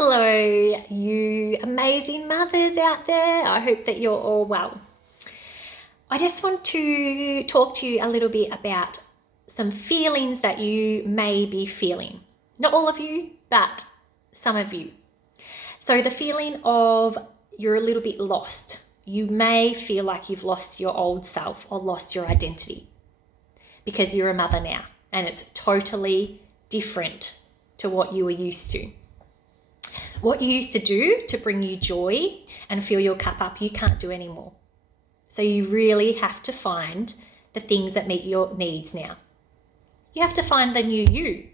Hello, you amazing mothers out there. I hope that you're all well. I just want to talk to you a little bit about some feelings that you may be feeling. Not all of you, but some of you. So the feeling of you're a little bit lost. You may feel like you've lost your old self or lost your identity because you're a mother now and it's totally different to what you were used to. What you used to do to bring you joy and fill your cup up, you can't do anymore. So you really have to find the things that meet your needs now. You have to find the new you.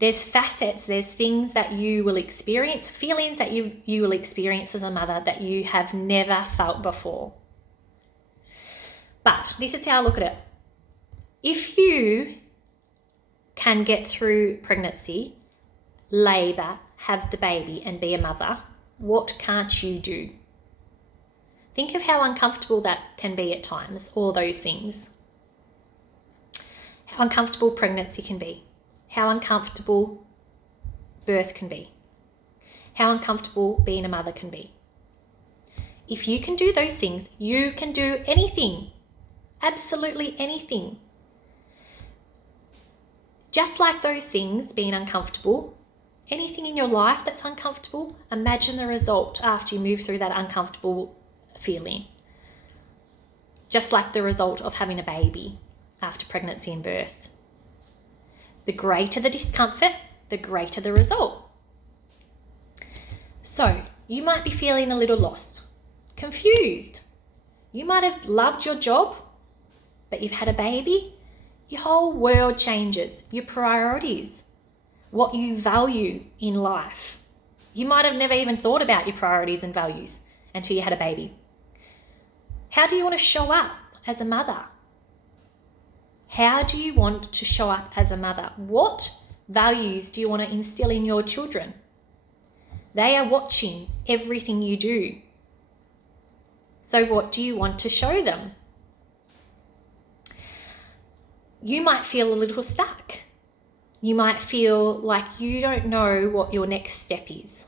There's facets, there's things that you will experience, feelings that you will experience as a mother that you have never felt before. But this is how I look at it. If you can get through pregnancy, labour, have the baby and be a mother, what can't you do? Think of how uncomfortable that can be at times, all those things. How uncomfortable pregnancy can be. How uncomfortable birth can be. How uncomfortable being a mother can be. If you can do those things, you can do anything. Absolutely anything. Just like those things being uncomfortable, anything in your life that's uncomfortable, imagine the result after you move through that uncomfortable feeling. Just like the result of having a baby after pregnancy and birth. The greater the discomfort, the greater the result. So, you might be feeling a little lost, confused. You might have loved your job, but you've had a baby. Your whole world changes, your priorities, what you value in life. You might have never even thought about your priorities and values until you had a baby. How do you want to show up as a mother? How do you want to show up as a mother? What values do you want to instill in your children? They are watching everything you do. So what do you want to show them? You might feel a little stuck. You might feel like you don't know what your next step is.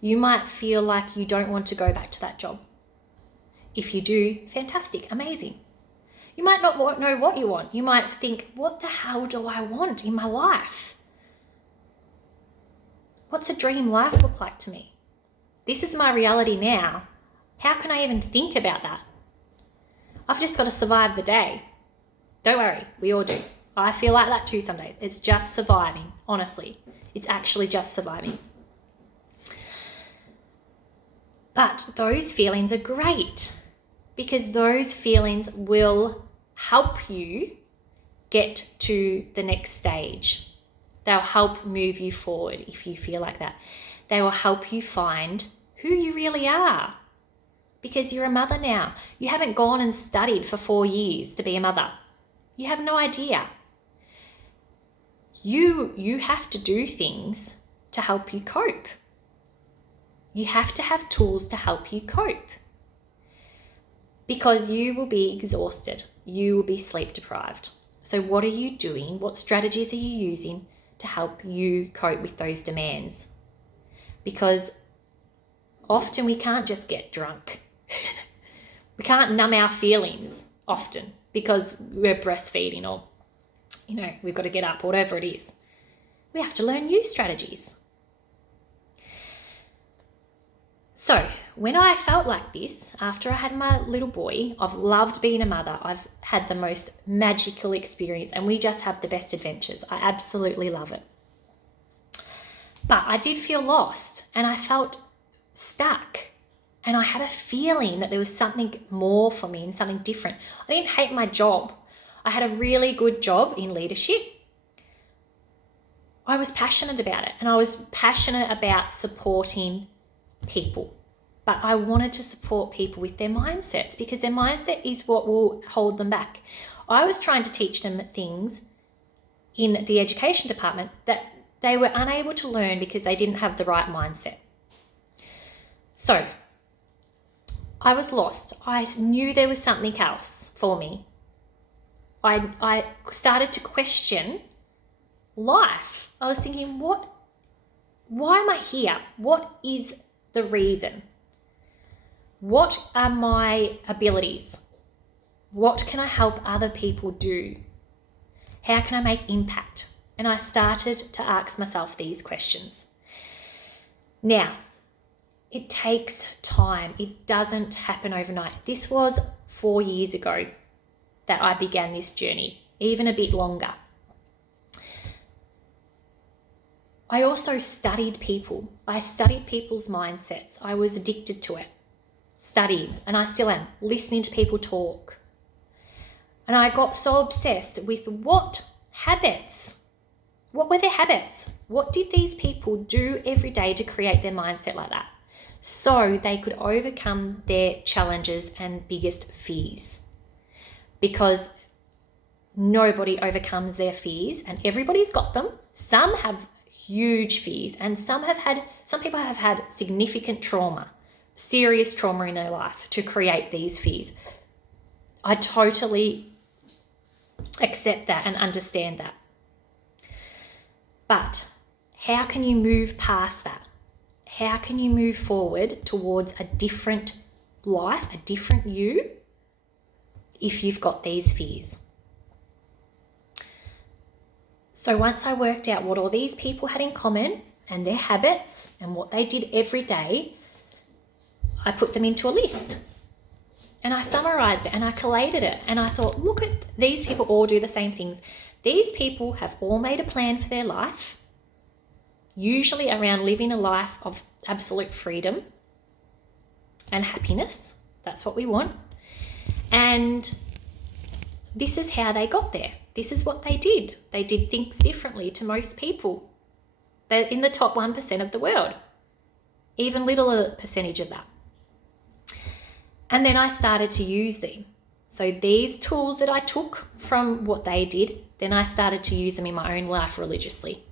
You might feel like you don't want to go back to that job. If you do, fantastic, amazing. You might not know what you want. You might think, what the hell do I want in my life? What's a dream life look like to me? This is my reality now. How can I even think about that? I've just got to survive the day. Don't worry, we all do. I feel like that too some days. It's just surviving, honestly. It's actually just surviving. But those feelings are great because those feelings will help you get to the next stage. They'll help move you forward if you feel like that. They will help you find who you really are because you're a mother now. You haven't gone and studied for 4 years to be a mother. You have no idea. You have to do things to help you cope. You have to have tools to help you cope because you will be exhausted. You will be sleep deprived. So what are you doing? What strategies are you using to help you cope with those demands? Because often we can't just get drunk. We can't numb our feelings often because we're breastfeeding or, we've got to get up, whatever it is. We have to learn new strategies. So when I felt like this, after I had my little boy, I've loved being a mother. I've had the most magical experience and we just have the best adventures. I absolutely love it. But I did feel lost and I felt stuck. And I had a feeling that there was something more for me and something different. I didn't hate my job. I had a really good job in leadership. I was passionate about it and I was passionate about supporting people. But I wanted to support people with their mindsets because their mindset is what will hold them back. I was trying to teach them things in the education department that they were unable to learn because they didn't have the right mindset. So I was lost. I knew there was something else for me. I started to question life. I was thinking, what why am I here? What is the reason? What are my abilities? What can I help other people do? How can I make impact? And I started to ask myself these questions. Now, it takes time. It doesn't happen overnight. This was 4 years ago that I began this journey, even a bit longer. I also studied people. I studied people's mindsets. I was addicted to it. Studied, and I still am, listening to people talk. And I got so obsessed with what were their habits? What did these people do every day to create their mindset like that? So they could overcome their challenges and biggest fears. Because nobody overcomes their fears, and everybody's got them. Some have huge fears, and some people have had significant trauma, serious trauma in their life to create these fears. I totally accept that and understand that. But how can you move past that? How can you move forward towards a different life, a different you, if you've got these fears? So once I worked out what all these people had in common and their habits and what they did every day, I put them into a list. And I summarized it and I collated it. And I thought, look at these people all do the same things. These people have all made a plan for their life, usually around living a life of absolute freedom and happiness. That's what we want. And this is how they got there. This is what they did. They did things differently to most people. They're in the top 1% of the world, even littler percentage of that. And then I started to use them. So these tools that I took from what they did, then I started to use them in my own life religiously.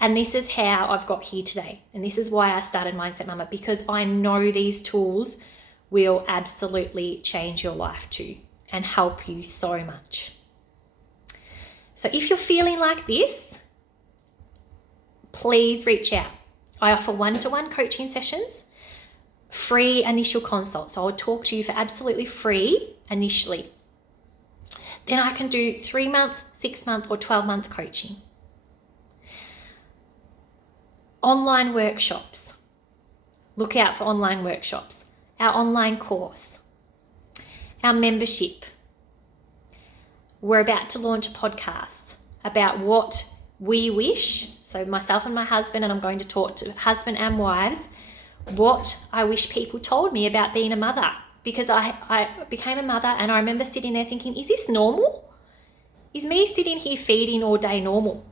And this is how I've got here today. And this is why I started Mindset Mama, because I know these tools will absolutely change your life too and help you so much. So if you're feeling like this, please reach out. I offer one-to-one coaching sessions, free initial consults. So I'll talk to you for absolutely free initially. Then I can do 3-month, 6-month or 12-month coaching. Online workshops. Look out for online workshops. Our online course. Our membership. We're about to launch a podcast about what we wish. So myself and my husband, and I'm going to talk to husband and wives, what I wish people told me about being a mother. Because I became a mother and I remember sitting there thinking, is this normal? Is me sitting here feeding all day normal?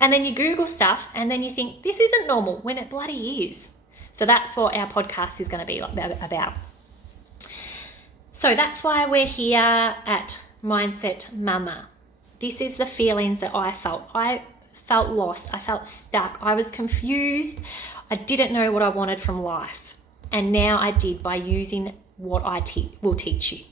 And then you Google stuff and then you think, this isn't normal, when it bloody is. So that's what our podcast is going to be about. So that's why we're here at Mindset Mama. This is the feelings that I felt. I felt lost. I felt stuck. I was confused. I didn't know what I wanted from life. And now I did by using what I will teach you.